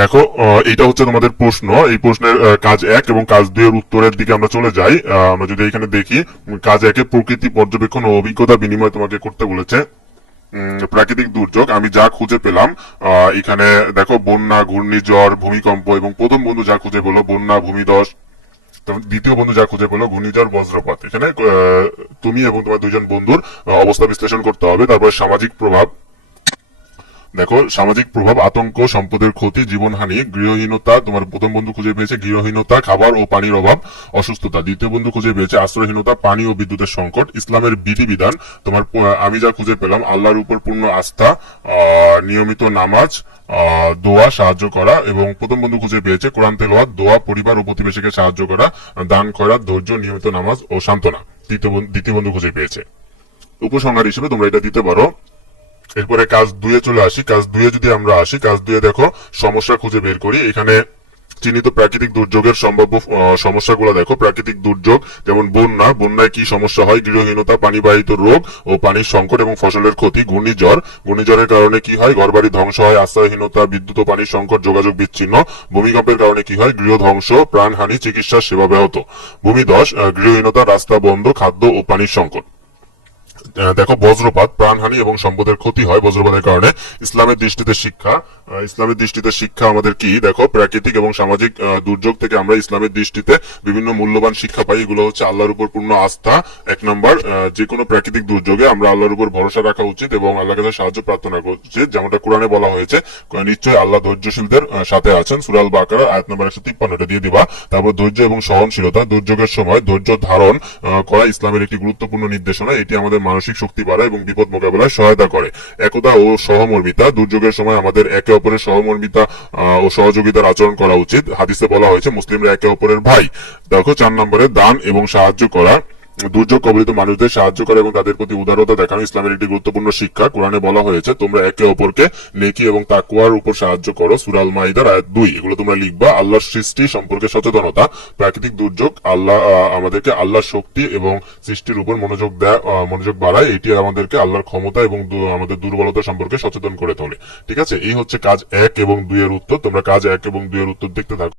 দেখো, এটা হচ্ছে তোমাদের প্রশ্ন। এই প্রশ্নের কাজ 1 এবং কাজ 2 এর উত্তরের দিকে আমরা চলে যাই। আমরা যদি এখানে দেখি, কাজ 1 এ প্রকৃতি পর্যবেক্ষণ ও অভিজ্ঞতা বিনিময় তোমাকে করতে বলেছে। প্রাকৃতিক দুর্যোগ আমি যা খুঁজে পেলাম, এখানে দেখো বন্যা, ঘূর্ণিঝড়, ভূমিকম্প, এবং প্রথম বন্ধু যা খুঁজে পেলো বন্যা, ভূমিধস। দ্বিতীয় বন্ধু যা খুঁজে পেলো ঘূর্ণিঝড়, বজ্রপাত। এখানে তুমি এবং তোমার দুইজন বন্ধুর অবস্থা বিশ্লেষণ করতে হবে। তারপর সামাজিক প্রভাব। দেখো, সামাজিক প্রভাব আতঙ্ক, সম্পদের ক্ষতি, জীবনহানি, গৃহহীনতা। তোমার প্রথম বন্ধু খুঁজে পেয়েছে গৃহহীনতা, খাবার ও পানির অভাব, অসুস্থতা। দ্বিতীয় বন্ধু খুঁজে পেয়েছে আশ্রয়হীনতা, পানি ও বিদ্যুতের সংকট। ইসলামের বিধিবিধান তোমার আমি যা খুঁজে পেলাম আল্লাহর উপর পূর্ণ আস্থা, নিয়মিত নামাজ, দোয়া, সাহায্য করা। এবং প্রথম বন্ধু খুঁজে পেয়েছে কোরআন তেলাওয়াত, দোয়া, পরিবার ও প্রতিবেশীকে সাহায্য করা, দান খয়রাত, ধৈর্য, নিয়মিত নামাজ ও সান্ত্বনা। দ্বিতীয় বন্ধু খুঁজে পেয়েছে। উপসংহার হিসেবে তোমরা এটা দিতে পারো। এরপরে কাজ 2 এ চলে আসি। কাজ 2 এ যদি আমরা আসি, কাজ 2 এ দেখো সমস্যা খুঁজে বের করি। এখানে চিহ্নিত প্রাকৃতিক দুর্যোগের সম্ভাব্য সমস্যাগুলো দেখো। প্রাকৃতিক দুর্যোগ যেমন বন্যা, বন্যায় কি সমস্যা হয়? গৃহহীনতা, পানিবাহিত রোগ ও পানির সংকট এবং ফসলের ক্ষতি। ঘূর্ণিঝড়, ঘূর্ণিঝড়ের কারণে কি হয়? ঘরবাড়ি ধ্বংস হয়, আশ্রয়হীনতা, বিদ্যুৎ ও পানির সংকট, যোগাযোগ বিচ্ছিন্ন। ভূমিকম্পের কারণে কি হয়? গৃহ ধ্বংস, প্রাণহানি, চিকিৎসা সেবা ব্যাহত। ভূমিধস, গৃহহীনতা, রাস্তা বন্ধ, খাদ্য ও পানির সংকট। দেখো বজ্রপাত, প্রাণহানি এবং সম্পদের ক্ষতি হয় বজ্রপাতের কারণে। ইসলামের দৃষ্টিতে শিক্ষা। ইসলামের দৃষ্টিতে শিক্ষা আমাদের কি? দেখো, প্রাকৃতিক এবং সামাজিক দুর্যোগ থেকে আমরা ইসলামের দৃষ্টিতে বিভিন্ন মূল্যবান শিক্ষা পাই। এগুলো হচ্ছে আল্লাহর উপর পূর্ণ আস্থা। 1 নম্বর, যে কোনো প্রাকৃতিক দুর্যোগে আমরা আল্লাহর উপর ভরসা রাখা উচিত এবং আল্লাহর কাছে সাহায্য প্রার্থনা করা উচিত, যেমনটা কোরআনে বলা হয়েছে। নিশ্চয়ই আল্লাহ ধৈর্যশীলদের সাথে আছেন। সূরা আল বাকারা আয়াত নম্বর 153, এটা দিয়ে দিবা। তারপর ধৈর্য এবং সহনশীলতা। দুর্যোগের সময় ধৈর্য ধারণ করা ইসলামের একটি গুরুত্বপূর্ণ নির্দেশনা। এটি আমাদের মানসিক শক্তি বাড়ায় এবং বিপদ মোকাবেলায় সহায়তা করে। একতা ও সহমর্মিতা। দুর্যোগের সময় আমাদের একে অপরের সহমর্মিতা ও সহযোগিতার আচরণ করা উচিত। হাদিসে বলা হয়েছে মুসলিমরা একে অপরের ভাই। দেখো 4 নম্বরে দান এবং সাহায্য করা। দুর্যোগ কবলিত মানুষদের সাহায্য করা এবং তাদের প্রতি উদারতা দেখানো ইসলামের একটি গুরুত্বপূর্ণ শিক্ষা। কোরআনে বলা হয়েছে তোমরা একে অপরকে নেকি এবং তাকওয়ার উপর সাহায্য করো। সূরা আল মাইদার আয়াত 2। এগুলো তোমরা লিখবা। আল্লাহর সৃষ্টি সম্পর্কে সচেতনতা। প্রাকৃতিক দুর্যোগ আল্লাহ আমাদেরকে আল্লাহর শক্তি এবং সৃষ্টির উপর মনোযোগ বাড়ায়। এটি আমাদেরকে আল্লাহর ক্ষমতা এবং আমাদের দুর্বলতা সম্পর্কে সচেতন করে তোলে। ঠিক আছে, এই হচ্ছে কাজ 1 এবং 2 এর উত্তর। তোমরা কাজ 1 এবং 2 এর উত্তর দেখতে থাকো।